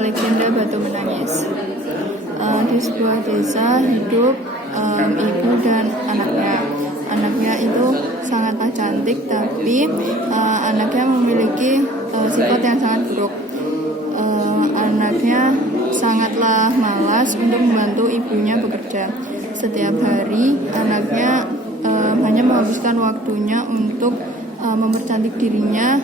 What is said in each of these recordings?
Legenda Batu Menangis. Di sebuah desa hidup ibu dan anaknya. Anaknya itu sangatlah cantik, tapi anaknya memiliki sifat yang sangat buruk. Anaknya sangatlah malas untuk membantu ibunya bekerja. Setiap hari anaknya hanya menghabiskan waktunya untuk mempercantik dirinya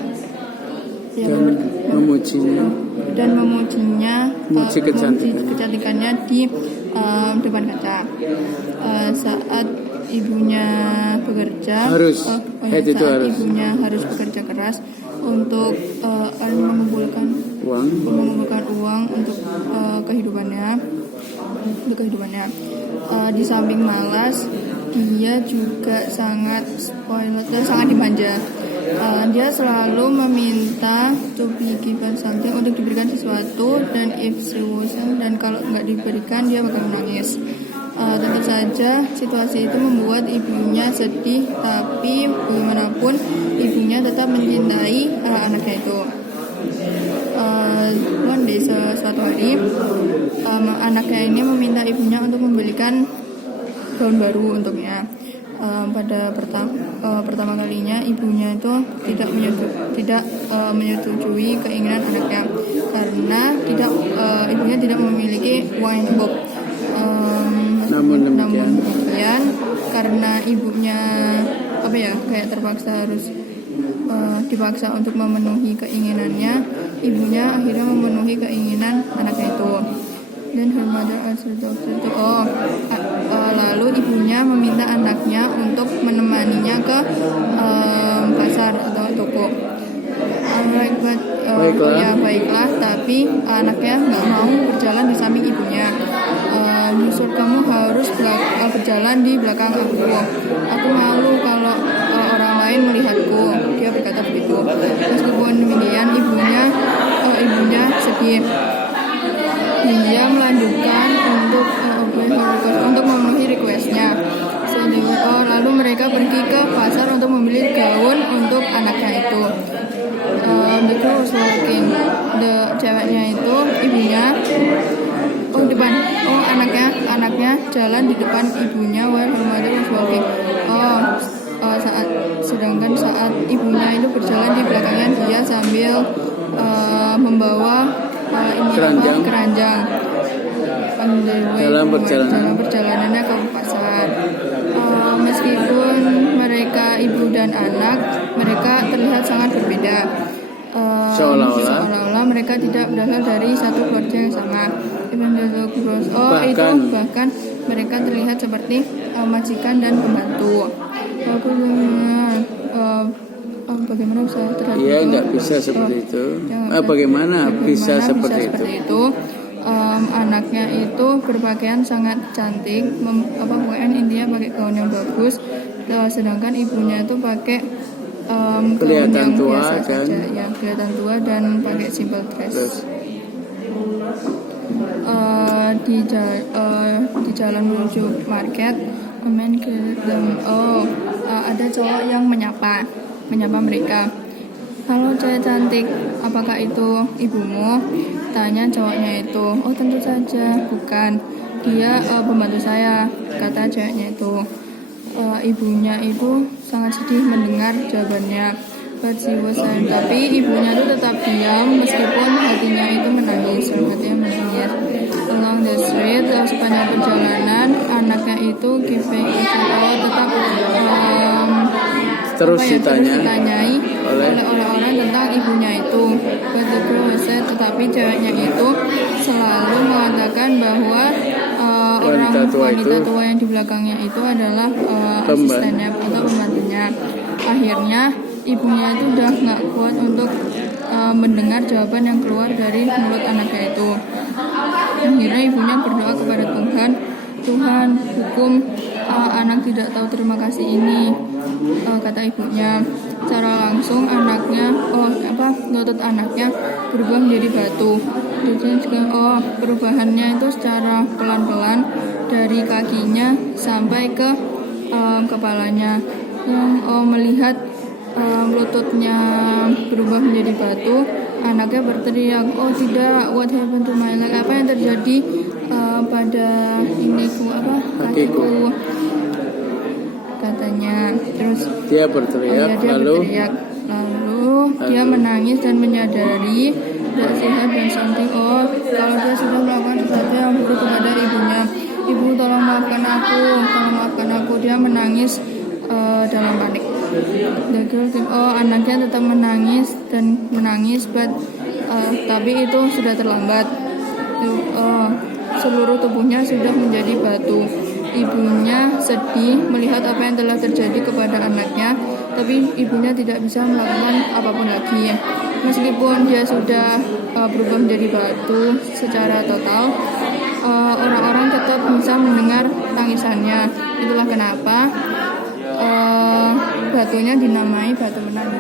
dan memujinya, kecantikannya di depan kaca. Saat ibunya bekerja, ibunya harus bekerja keras untuk mengumpulkan uang untuk kehidupannya. Di samping malas, dia juga sangat spoiled dan sangat dimanja. Dia selalu meminta to be given something, untuk diberikan sesuatu, dan if she wasn't, dan kalau nggak diberikan dia bakal menangis. Tentu saja situasi itu membuat ibunya sedih, tapi bagaimanapun ibunya tetap mencintai anaknya itu. One day, suatu hari anaknya ini meminta ibunya untuk membelikan gaun baru untuknya. Pada pertama kalinya ibunya itu tidak menyetujui keinginan anaknya karena ibunya tidak memiliki uang yang cukup. Namun demikian, karena ibunya kayak terpaksa harus dipaksa untuk memenuhi keinginannya, ibunya akhirnya memenuhi keinginan anaknya itu. Dan her mother asked the doctor to lalu ibunya meminta anaknya untuk menemaninya ke pasar atau toko. Baiklah, tapi anaknya nggak mau berjalan di samping ibunya. Justru kamu harus berjalan di belakang aku. Aku malu kalau orang lain melihatku. Dia berkata begitu. Meskipun demikian, ibunya sedih. Dia melanjutkan untuk memenuhi requestnya. Lalu mereka pergi ke pasar untuk membeli gaun untuk anaknya itu. The girl was walking. Ceweknya itu, ibunya anaknya jalan di depan ibunya while her mother was walking. Sedangkan saat ibunya itu berjalan di belakangnya, dia sambil membawa keranjang dalam perjalanannya ke pasar. Meskipun mereka ibu dan anak, mereka terlihat sangat berbeda. Seolah-olah mereka tidak berasal dari satu keluarga yang sama. Bahkan mereka terlihat seperti majikan dan pembantu. Bagaimana bisa terlihat? Iya, nggak bisa seperti itu. Bagaimana bisa seperti itu? Anaknya itu berpakaian sangat cantik, pokoknya intinya pakai gaun yang bagus, sedangkan ibunya itu pakai kelihatan gaun yang tua biasa kan? saja, ya kelihatan tua dan pakai simple dress. Di jalan menuju market, a man greeted them. Ada cowok yang menyapa mereka. Halo cewek cantik, apakah itu ibumu? Tanya cowoknya itu. Oh tentu saja, bukan. Dia pembantu saya, kata ceweknya itu. Ibunya itu sangat sedih mendengar jawabannya. But she was silent. Tapi ibunya itu tetap diam meskipun hatinya itu menangis. Along the street, sepanjang perjalanan, anaknya itu giving tetap terus ditanyai oleh orang-orang tentang ibunya itu. But the girl said, tetapi ceweknya itu selalu mengatakan bahwa wanita tua yang di belakangnya itu adalah asistennya atau pembantunya. Akhirnya ibunya itu udah nggak kuat untuk mendengar jawaban yang keluar dari mulut anaknya itu. Akhirnya ibunya berdoa kepada Tuhan, hukum anak tidak tahu terima kasih ini, kata ibunya. Secara langsung lutut anaknya berubah menjadi batu. Perubahannya itu secara pelan-pelan dari kakinya sampai ke kepalanya. Yang melihat lututnya berubah menjadi batu, Anaknya berteriak, "Oh tidak, what happened to my leg?" Apa yang terjadi pada iniku, kakiku, katanya. Terus dia berteriak, lalu dia menangis dan menyadari tidak sehat dan something. Oh, kalau dia sudah melakukan sesuatu yang buruk kepada ibunya. "Ibu, tolong maafkan aku." Dia menangis dalam panik. The girl anaknya tetap menangis, tapi itu sudah terlambat. Seluruh tubuhnya sudah menjadi batu. Ibunya sedih melihat apa yang telah terjadi kepada anaknya, tapi ibunya tidak bisa melakukan apapun lagi. Meskipun dia sudah berubah menjadi batu secara total, orang-orang tetap bisa mendengar tangisannya. Itulah kenapa batunya dinamai batu menangis.